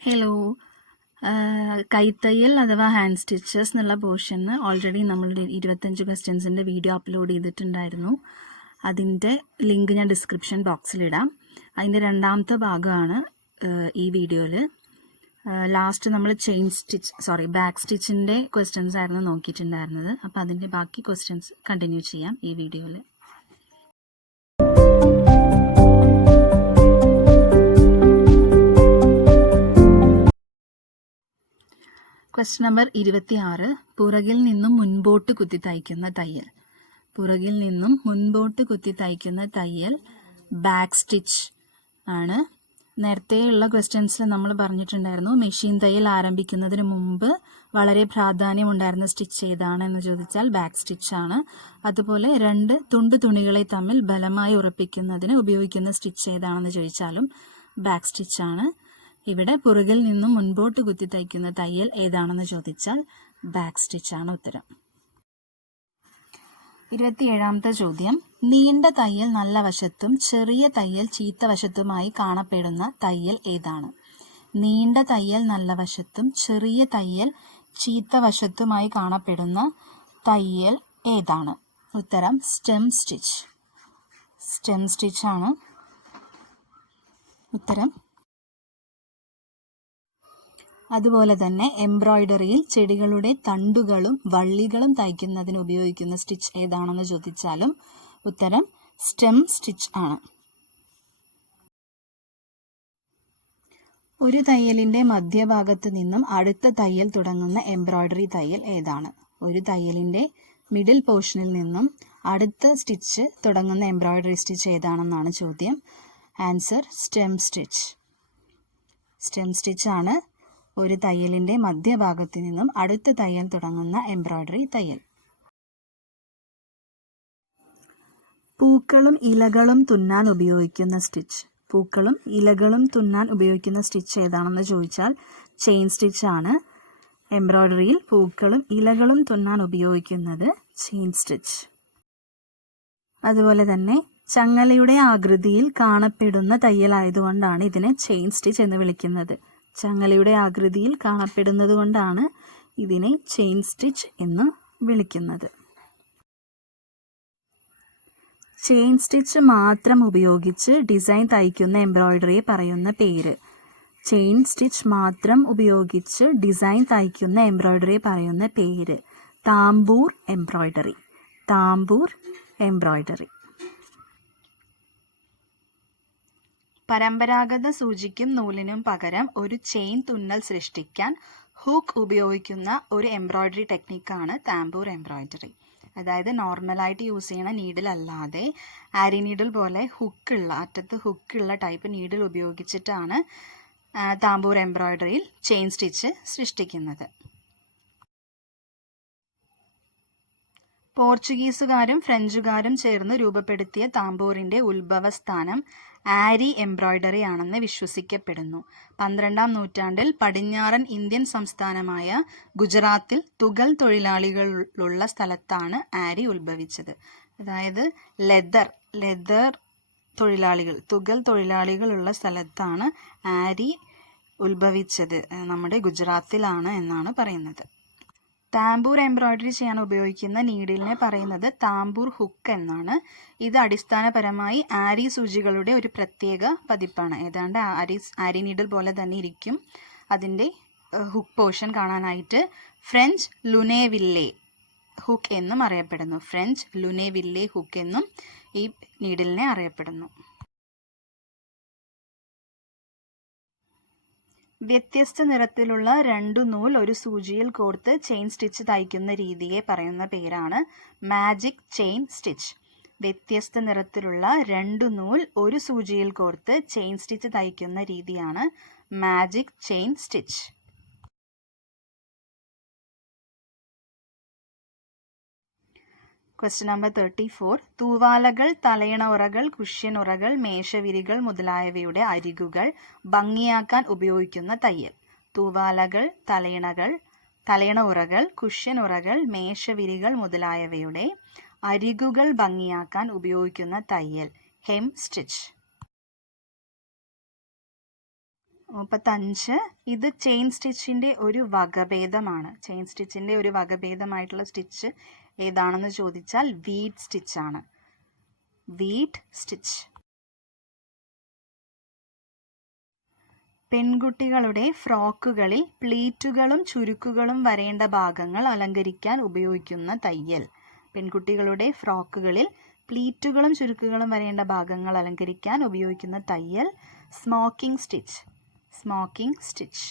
Hello. കൈത്തയ്യൽ അഥവാ hand stitches എന്നുള്ള പോർഷന് already നമ്മൾ 25 ക്വസ്റ്റ്യൻസിൻ്റെ വീഡിയോ അപ്ലോഡ് ചെയ്തിട്ടുണ്ടായിരുന്നു. അതിൻ്റെ ലിങ്ക് ഞാൻ ഡിസ്ക്രിപ്ഷൻ ബോക്സിലിടാം. അതിൻ്റെ രണ്ടാമത്തെ ഭാഗമാണ് ഈ വീഡിയോയിൽ. ലാസ്റ്റ് നമ്മൾ ബാക്ക് സ്റ്റിച്ചിൻ്റെ ക്വസ്റ്റ്യൻസ് ആയിരുന്നു നോക്കിയിട്ടുണ്ടായിരുന്നത്. അപ്പോൾ അതിൻ്റെ ബാക്കി ക്വസ്റ്റ്യൻസ് കണ്ടിന്യൂ ചെയ്യാം ഈ വീഡിയോയിൽ. Question number 26. പുറകിൽ നിന്നും മുൻപോട്ട് കുത്തി തയ്ക്കുന്ന തയ്യൽ. പുറകിൽ നിന്നും മുൻപോട്ട് കുത്തി തയ്ക്കുന്ന തയ്യൽ ബാക്ക് സ്റ്റിച്ച് ആണ്. നേരത്തെയുള്ള ക്വസ്റ്റ്യൻസിൽ നമ്മൾ പറഞ്ഞിട്ടുണ്ടായിരുന്നു മെഷീൻ തയ്യൽ ആരംഭിക്കുന്നതിന് മുമ്പ് വളരെ പ്രാധാന്യമുണ്ടായിരുന്ന സ്റ്റിച്ച് ഏതാണെന്ന് ചോദിച്ചാൽ ബാക്ക് സ്റ്റിച്ച് ആണ്. അതുപോലെ 2 തുണ്ട് തുണികളെ തമ്മിൽ ബലമായി ഉറപ്പിക്കുന്നതിന് ഉപയോഗിക്കുന്ന സ്റ്റിച്ച് ഏതാണെന്ന് ചോദിച്ചാലും ബാക്ക് സ്റ്റിച്ച് ആണ്. ഇവിടെ പുറകിൽ നിന്നും മുൻപോട്ട് കുത്തി തയ്ക്കുന്ന തയ്യൽ ഏതാണെന്ന് ചോദിച്ചാൽ ബാക്ക് സ്റ്റിച്ചാണ് ഉത്തരം. 27ാമത്തെ ചോദ്യം. നീണ്ട തയ്യൽ നല്ല വശത്തും ചെറിയ തയ്യൽ ചീത്ത വശത്തുമായി കാണപ്പെടുന്ന തയ്യൽ ഏതാണ്? നീണ്ട തയ്യൽ നല്ല വശത്തും ചെറിയ തയ്യൽ ചീത്ത വശത്തുമായി കാണപ്പെടുന്ന തയ്യൽ ഏതാണ്? ഉത്തരം സ്റ്റെം സ്റ്റിച്ച്. സ്റ്റെം സ്റ്റിച്ചാണ് ഉത്തരം. അതുപോലെ തന്നെ എംബ്രോയിഡറിയിൽ ചെടികളുടെ തണ്ടുകളും വള്ളികളും തയ്ക്കുന്നതിന് ഉപയോഗിക്കുന്ന സ്റ്റിച്ച് ഏതാണെന്ന് ചോദിച്ചാലും ഉത്തരം സ്റ്റെം സ്റ്റിച്ച് ആണ്. ഒരു തയ്യലിന്റെ മധ്യഭാഗത്ത് നിന്നും അടുത്ത തയ്യൽ തുടങ്ങുന്ന എംബ്രോയിഡറി തയ്യൽ ഏതാണ്? ഒരു തയ്യലിന്റെ മിഡിൽ പോർഷനിൽ നിന്നും അടുത്ത സ്റ്റിച്ച് തുടങ്ങുന്ന എംബ്രോയിഡറി സ്റ്റിച്ച് ഏതാണെന്നാണ് ചോദ്യം. Answer stem stitch. Stem stitch ആണ് ഒരു തയ്യലിന്റെ മധ്യഭാഗത്തു നിന്നും അടുത്ത തയ്യൽ തുടങ്ങുന്ന എംബ്രോയിഡറി തയ്യൽ. പൂക്കളും ഇലകളും തുന്നാൻ ഉപയോഗിക്കുന്ന സ്റ്റിച്ച്. പൂക്കളും ഇലകളും തുന്നാൻ ഉപയോഗിക്കുന്ന സ്റ്റിച്ച് ഏതാണെന്ന് ചോദിച്ചാൽ ചെയിൻ സ്റ്റിച്ച് ആണ്. എംബ്രോയിഡറിയിൽ പൂക്കളും ഇലകളും തുന്നാൻ ഉപയോഗിക്കുന്നത് ചെയിൻ സ്റ്റിച്ച്. അതുപോലെ തന്നെ ചങ്ങലയുടെ ആകൃതിയിൽ കാണപ്പെടുന്ന തയ്യലായതുകൊണ്ടാണ് ഇതിനെ ചെയിൻ സ്റ്റിച്ച് എന്ന് വിളിക്കുന്നത്. ചങ്ങലയുടെ ആകൃതിയിൽ കാണപ്പെടുന്നത് കൊണ്ടാണ് ഇതിനെ ചെയിൻ സ്റ്റിച്ച് എന്ന് വിളിക്കുന്നത്. ചെയിൻ സ്റ്റിച്ച് മാത്രം ഉപയോഗിച്ച് ഡിസൈൻ തയ്ക്കുന്ന എംബ്രോയിഡറിയെ പറയുന്ന പേര്. ചെയിൻ സ്റ്റിച്ച് മാത്രം ഉപയോഗിച്ച് ഡിസൈൻ തയ്ക്കുന്ന എംബ്രോയിഡറിയെ പറയുന്ന പേര് താമ്പൂർ എംബ്രോയിഡറി. താമ്പൂർ എംബ്രോയിഡറി. പരമ്പരാഗത സൂചിക്കും നൂലിനും പകരം ഒരു ചെയിൻ തുന്നൽ സൃഷ്ടിക്കാൻ ഹൂക്ക് ഉപയോഗിക്കുന്ന ഒരു എംബ്രോയിഡറി ടെക്നിക്കാണ് താമ്പൂർ എംബ്രോയിഡറി. അതായത് നോർമലായിട്ട് യൂസ് ചെയ്യുന്ന നീഡിൽ അല്ലാതെ ആരി നീഡിൽ പോലെ അറ്റത്ത് ഹുക്കുള്ള ടൈപ്പ് നീഡിൽ ഉപയോഗിച്ചിട്ടാണ് താമ്പൂർ എംബ്രോയിഡറിയിൽ ചെയിൻ സ്റ്റിച്ച് സൃഷ്ടിക്കുന്നത്. പോർച്ചുഗീസുകാരും ഫ്രഞ്ചുകാരും ചേർന്ന് രൂപപ്പെടുത്തിയ താമ്പൂരിന്റെ ഉത്ഭവസ്ഥാനം ആരി എംബ്രോയിഡറി ആണെന്ന് വിശ്വസിക്കപ്പെടുന്നു. 12ാം നൂറ്റാണ്ടിൽ പടിഞ്ഞാറൻ ഇന്ത്യൻ സംസ്ഥാനമായ ഗുജറാത്തിൽ തുകൽ തൊഴിലാളികളുള്ള സ്ഥലത്താണ് ആരി ഉത്ഭവിച്ചത്. അതായത് ലെതർ തൊഴിലാളികൾ, തുകൽ തൊഴിലാളികളുള്ള സ്ഥലത്താണ് ആരി ഉത്ഭവിച്ചത്. നമ്മുടെ ഗുജറാത്തിലാണ് എന്നാണ് പറയുന്നത്. താമ്പൂർ എംബ്രോയിഡറി ചെയ്യാൻ ഉപയോഗിക്കുന്ന നീഡിലിനെ പറയുന്നത് താമ്പൂർ ഹുക്ക് എന്നാണ്. ഇത് അടിസ്ഥാനപരമായി ആരി സൂചികളുടെ ഒരു പ്രത്യേക പതിപ്പാണ്. ഏതാണ്ട് ആരി നീഡിൽ പോലെ തന്നെ ഇരിക്കും അതിൻ്റെ ഹുക്ക് പോർഷൻ കാണാനായിട്ട്. ഫ്രഞ്ച് ലുനേവില്ലെ ഹുക്ക് എന്നും അറിയപ്പെടുന്നു. ഫ്രഞ്ച് ലുനേവില്ലെ ഹുക്ക് എന്നും ഈ നീഡിലിനെ അറിയപ്പെടുന്നു. വ്യത്യസ്ത നിറത്തിലുള്ള 2 നൂൽ ഒരു സൂചിയിൽ കോർത്ത് ചെയിൻ സ്റ്റിച്ച് തയ്ക്കുന്ന രീതിയെ പറയുന്ന പേരാണ് മാജിക് ചെയിൻ സ്റ്റിച്ച്. വ്യത്യസ്ത നിറത്തിലുള്ള 2 നൂൽ ഒരു സൂചിയിൽ കോർത്ത് ചെയിൻ സ്റ്റിച്ച് തയ്ക്കുന്ന രീതിയാണ് magic chain stitch. Question number 34. തൂവാലകൾ, തലയണ ഉറകൾ, കുഷ്യൻ ഉറകൾ, മേശവിരികൾ മുതലായവയുടെ അരികുകൾ ഭംഗിയാക്കാൻ ഉപയോഗിക്കുന്ന തയ്യൽ. തൂവാലകൾ, തലയണ ഉറകൾ, കുഷ്യൻ ഉറകൾ, മേശവിരികൾ മുതലായവയുടെ അരികുകൾ ഭംഗിയാക്കാൻ ഉപയോഗിക്കുന്ന തയ്യൽ ഹെം സ്റ്റിച്ച്. 35. ഇത് ചെയിൻ സ്റ്റിച്ചിൻ്റെ ഒരു വകഭേദമാണ്. ചെയിൻ സ്റ്റിച്ചിൻ്റെ ഒരു വകഭേദമായിട്ടുള്ള സ്റ്റിച്ച് ഏതാണെന്ന് ചോദിച്ചാൽ വീഡ് സ്റ്റിച്ചാണ്. Weed stitch. പെൺകുട്ടികളുടെ ഫ്രോക്കുകളിൽ പ്ലീറ്റുകളും ചുരുക്കുകളും വരേണ്ട ഭാഗങ്ങൾ അലങ്കരിക്കാൻ ഉപയോഗിക്കുന്ന തയ്യൽ. പെൺകുട്ടികളുടെ ഫ്രോക്കുകളിൽ പ്ലീറ്റുകളും ചുരുക്കുകളും വരേണ്ട ഭാഗങ്ങൾ അലങ്കരിക്കാൻ ഉപയോഗിക്കുന്ന തയ്യൽ smocking stitch. Smocking stitch.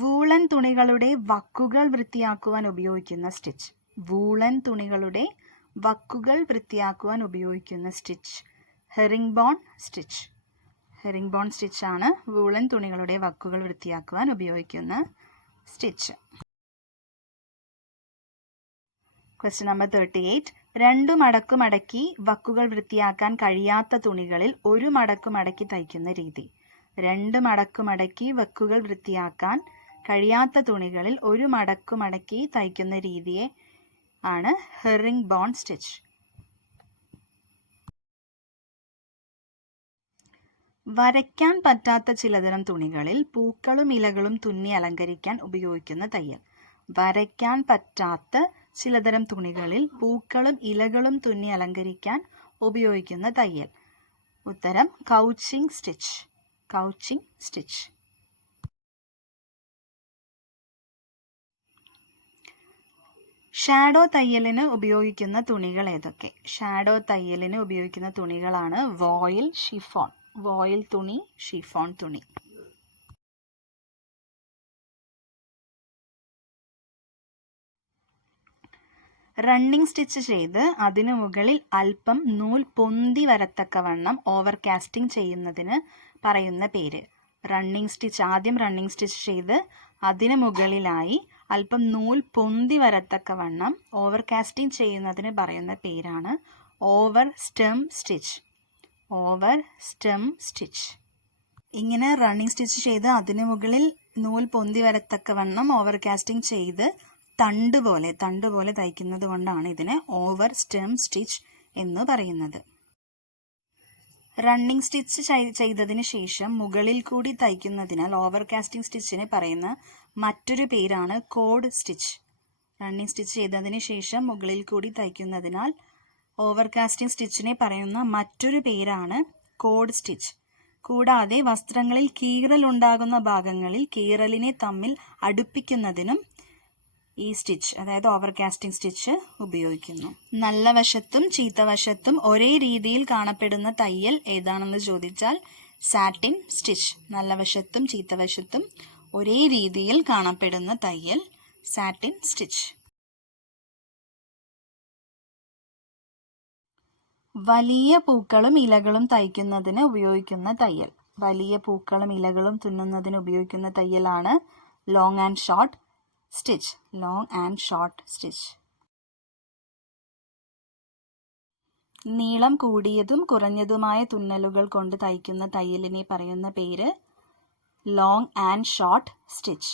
Woollen തുണികളുടെ വക്കുകൾ വൃത്തിയാക്കുവാൻ ഉപയോഗിക്കുന്ന സ്റ്റിച്ച്. വൂളൻ തുണികളുടെ വക്കുകൾ വൃത്തിയാക്കുവാൻ ഉപയോഗിക്കുന്ന stitch herringbone stitch. Herringbone സ്റ്റിച്ചാണ് വൂളൻ തുണികളുടെ വക്കുകൾ വൃത്തിയാക്കുവാൻ ഉപയോഗിക്കുന്ന സ്റ്റിച്ച്. Question number 38. 2 മടക്കു മടക്കി വക്കുകൾ വൃത്തിയാക്കാൻ കഴിയാത്ത തുണികളിൽ 1 മടക്കു മടക്കി തയ്ക്കുന്ന രീതി. 2 മടക്കു മടക്കി വക്കുകൾ വൃത്തിയാക്കാൻ കഴിയാത്ത തുണികളിൽ 1 മടക്കു മടക്കി തയ്ക്കുന്ന രീതിയെ ആണ് ഹെറിംഗ് ബോൺ സ്റ്റിച്ച്. വരയ്ക്കാൻ പറ്റാത്ത ചിലതരം തുണികളിൽ പൂക്കളും ഇലകളും തുന്നി അലങ്കരിക്കാൻ ഉപയോഗിക്കുന്ന തയ്യൽ. വരയ്ക്കാൻ പറ്റാത്ത ചിലതരം തുണികളിൽ പൂക്കളും ഇലകളും തുന്നി അലങ്കരിക്കാൻ ഉപയോഗിക്കുന്ന തയ്യൽ. ഉത്തരം couching stitch. Couching stitch. Shadow തയ്യലിന് ഉപയോഗിക്കുന്ന തുണികൾ ഏതൊക്കെ? ഷാഡോ തയ്യലിന് ഉപയോഗിക്കുന്ന തുണികളാണ് വോയിൽ, ഷിഫോൺ. വോയിൽ തുണി, ഷിഫോൺ തുണി. റണ്ണിങ് സ്റ്റിച്ച് ചെയ്ത് അതിനു മുകളിൽ അല്പം നൂൽ പൊന്തി വരത്തക്കവണ്ണം ഓവർ കാസ്റ്റിംഗ് ചെയ്യുന്നതിന് പറയുന്ന പേര്. Running stitch. ആദ്യം റണ്ണിങ് സ്റ്റിച്ച് ചെയ്ത് അതിനു മുകളിലായി അല്പം നൂൽ പൊന്തി വരത്തക്കവണ്ണം ഓവർ കാസ്റ്റിംഗ് ചെയ്യുന്നതിന് പറയുന്ന പേരാണ് over stem stitch. Over stem stitch. ഇങ്ങനെ റണ്ണിങ് സ്റ്റിച്ച് ചെയ്ത് അതിനു മുകളിൽ നൂൽ പൊന്തി വരത്തക്കവണ്ണം ഓവർ കാസ്റ്റിംഗ് ചെയ്ത് തണ്ട് പോലെ തയ്ക്കുന്നത് കൊണ്ടാണ് ഇതിനെ ഓവർ സ്റ്റെം സ്റ്റിച്ച് എന്ന് പറയുന്നത്. റണ്ണിങ് സ്റ്റിച്ച് ചെയ്തതിന് ശേഷം മുകളിൽ കൂടി തയ്ക്കുന്നതിനാൽ ഓവർ കാസ്റ്റിംഗ് സ്റ്റിച്ചിനെ പറയുന്ന മറ്റൊരു പേരാണ് കോഡ് സ്റ്റിച്ച്. റണ്ണിങ് സ്റ്റിച്ച് ചെയ്തതിന് ശേഷം മുകളിൽ കൂടി തയ്ക്കുന്നതിനാൽ ഓവർ കാസ്റ്റിംഗ് സ്റ്റിച്ചിനെ പറയുന്ന മറ്റൊരു പേരാണ് കോഡ് സ്റ്റിച്ച്. കൂടാതെ വസ്ത്രങ്ങളിൽ കീറൽ ഉണ്ടാകുന്ന ഭാഗങ്ങളിൽ കീറലിനെ തമ്മിൽ അടുപ്പിക്കുന്നതിനും ഈ സ്റ്റിച്ച്, അതായത് ഓവർ കാസ്റ്റിംഗ് സ്റ്റിച്ച് ഉപയോഗിക്കുന്നു. നല്ല വശത്തും ചീത്ത വശത്തും ഒരേ രീതിയിൽ കാണപ്പെടുന്ന തയ്യൽ ഏതാണെന്ന് ചോദിച്ചാൽ സാറ്റിൻ സ്റ്റിച്ച്. നല്ല വശത്തും ചീത്ത വശത്തും ഒരേ രീതിയിൽ കാണപ്പെടുന്ന തയ്യൽ സാറ്റിൻ സ്റ്റിച്ച്. വലിയ പൂക്കളും ഇലകളും തയ്ക്കുന്നതിന് ഉപയോഗിക്കുന്ന തയ്യൽ. വലിയ പൂക്കളും ഇലകളും തുന്നുന്നതിന് ഉപയോഗിക്കുന്ന തയ്യലാണ് long and short stitch. Long and short stitch. നീളം കൂടിയതും കുറഞ്ഞതുമായ തുന്നലുകൾ കൊണ്ട് തയ്ക്കുന്ന തയ്യലിനെ പറയുന്ന പേര് ലോങ് ആൻഡ് ഷോർട്ട് സ്റ്റിച്ച്.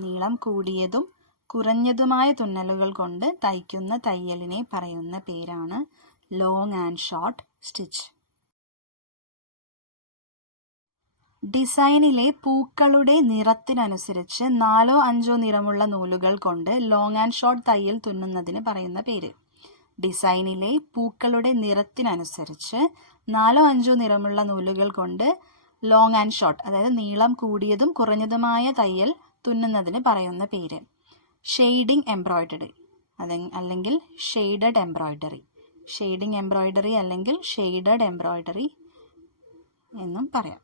നീളം കൂടിയതും കുറഞ്ഞതുമായ തുന്നലുകൾ കൊണ്ട് തയ്ക്കുന്ന തയ്യലിനെ പറയുന്ന പേരാണ് ലോങ് ആൻഡ് ഷോർട്ട് സ്റ്റിച്ച്. ഡിസൈനിലെ പൂക്കളുടെ നിറത്തിനനുസരിച്ച് 4-5 നിറമുള്ള നൂലുകൾ കൊണ്ട് ലോങ് ആൻഡ് ഷോർട്ട് തയ്യൽ തുന്നുന്നതിന് പറയുന്ന പേര്. ഡിസൈനിലെ പൂക്കളുടെ നിറത്തിനനുസരിച്ച് 4-5 നിറമുള്ള നൂലുകൾ കൊണ്ട് ലോങ് ആൻഡ് ഷോർട്ട്, അതായത് നീളം കൂടിയതും കുറഞ്ഞതുമായ തയ്യൽ തുന്നുന്നതിന് പറയുന്ന പേര് ഷെയ്ഡിംഗ് എംബ്രോയ്ഡറി അല്ലെങ്കിൽ ഷെയ്ഡഡ് എംബ്രോയ്ഡറി. ഷെയ്ഡിംഗ് എംബ്രോയ്ഡറി അല്ലെങ്കിൽ ഷെയ്ഡഡ് എംബ്രോയ്ഡറി എന്നും പറയാം.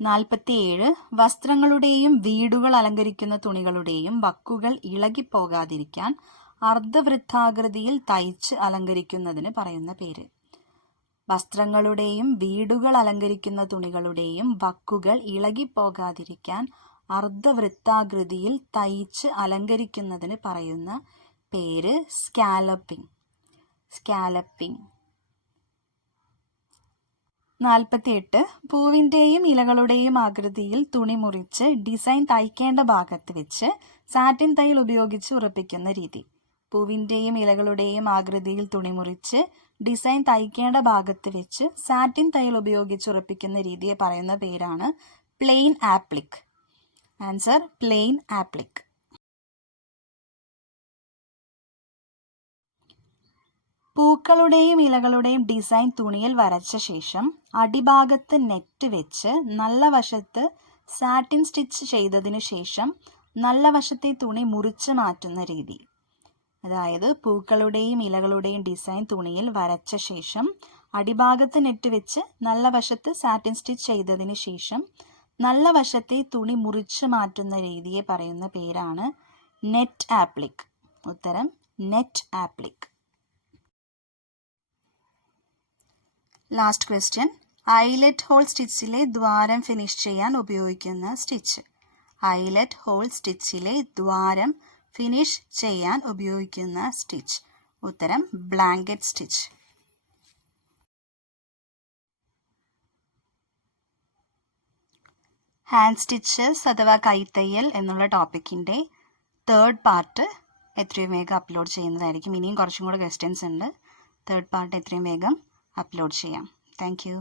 47. വസ്ത്രങ്ങളുടെയും വീടുകൾ അലങ്കരിക്കുന്ന തുണികളുടെയും വക്കുകൾ ഇളകിപ്പോകാതിരിക്കാൻ അർദ്ധവൃത്താകൃതിയിൽ തയ്ച്ച് അലങ്കരിക്കുന്നതിന് പറയുന്ന പേര്. വസ്ത്രങ്ങളുടെയും വീടുകൾ അലങ്കരിക്കുന്ന തുണികളുടെയും വക്കുകൾ ഇളകിപ്പോകാതിരിക്കാൻ അർദ്ധവൃത്താകൃതിയിൽ തയ്ച്ച് അലങ്കരിക്കുന്നതിന് പറയുന്ന പേര് സ്കാലപ്പിംഗ്. സ്കാലപ്പിംഗ്. 48. പൂവിൻ്റെയും ഇലകളുടെയും ആകൃതിയിൽ തുണി മുറിച്ച് ഡിസൈൻ തയ്ക്കേണ്ട ഭാഗത്ത് വെച്ച് സാറ്റിൻ തയ്യൽ ഉപയോഗിച്ച് ഉറപ്പിക്കുന്ന രീതി. പൂവിൻ്റെയും ഇലകളുടെയും ആകൃതിയിൽ തുണി മുറിച്ച് ഡിസൈൻ തയ്ക്കേണ്ട ഭാഗത്ത് വെച്ച് സാറ്റിൻ തയ്യൽ ഉപയോഗിച്ച് ഉറപ്പിക്കുന്ന രീതിയെ പറയുന്ന പേരാണ് plain applique. Answer plain applique. പൂക്കളുടെയും ഇലകളുടെയും ഡിസൈൻ തുണിയിൽ വരച്ച ശേഷം അടിഭാഗത്ത് നെറ്റ് വെച്ച് നല്ല വശത്ത് സാറ്റിൻ സ്റ്റിച്ച് ചെയ്തതിനു ശേഷം നല്ല വശത്തെ തുണി മുറിച്ച് മാറ്റുന്ന രീതി. അതായത് പൂക്കളുടെയും ഇലകളുടെയും ഡിസൈൻ തുണിയിൽ വരച്ച ശേഷം അടിഭാഗത്ത് നെറ്റ് വെച്ച് നല്ല വശത്ത് സാറ്റിൻ സ്റ്റിച്ച് ചെയ്തതിന് ശേഷം നല്ല വശത്തെ തുണി മുറിച്ച് മാറ്റുന്ന രീതിയെ പറയുന്ന പേരാണ് നെറ്റ് ആപ്ലിക്. ഉത്തരം net applique. Last question. Eyelet hole സ്റ്റിച്ചിലെ ദ്വാരം ഫിനിഷ് ചെയ്യാൻ ഉപയോഗിക്കുന്ന സ്റ്റിച്ച്. ഐലറ്റ് ഹോൾ സ്റ്റിച്ചിലെ ദ്വാരം ഫിനിഷ് ചെയ്യാൻ ഉപയോഗിക്കുന്ന സ്റ്റിച്ച്. ഉത്തരം ബ്ലാങ്കറ്റ് സ്റ്റിച്ച്. ഹാൻഡ് സ്റ്റിച്ചസ് അഥവാ കൈത്തയ്യൽ എന്നുള്ള ടോപ്പിക്കിൻ്റെ 3rd പാർട്ട് എത്രയും വേഗം അപ്ലോഡ് ചെയ്യുന്നതായിരിക്കും. ഇനിയും കുറച്ചും കൂടെ ക്വസ്റ്റ്യൻസ് ഉണ്ട്. 3rd പാർട്ട് എത്രയും വേഗം അപ്ലോഡ് ചെയ്യാം. Thank you.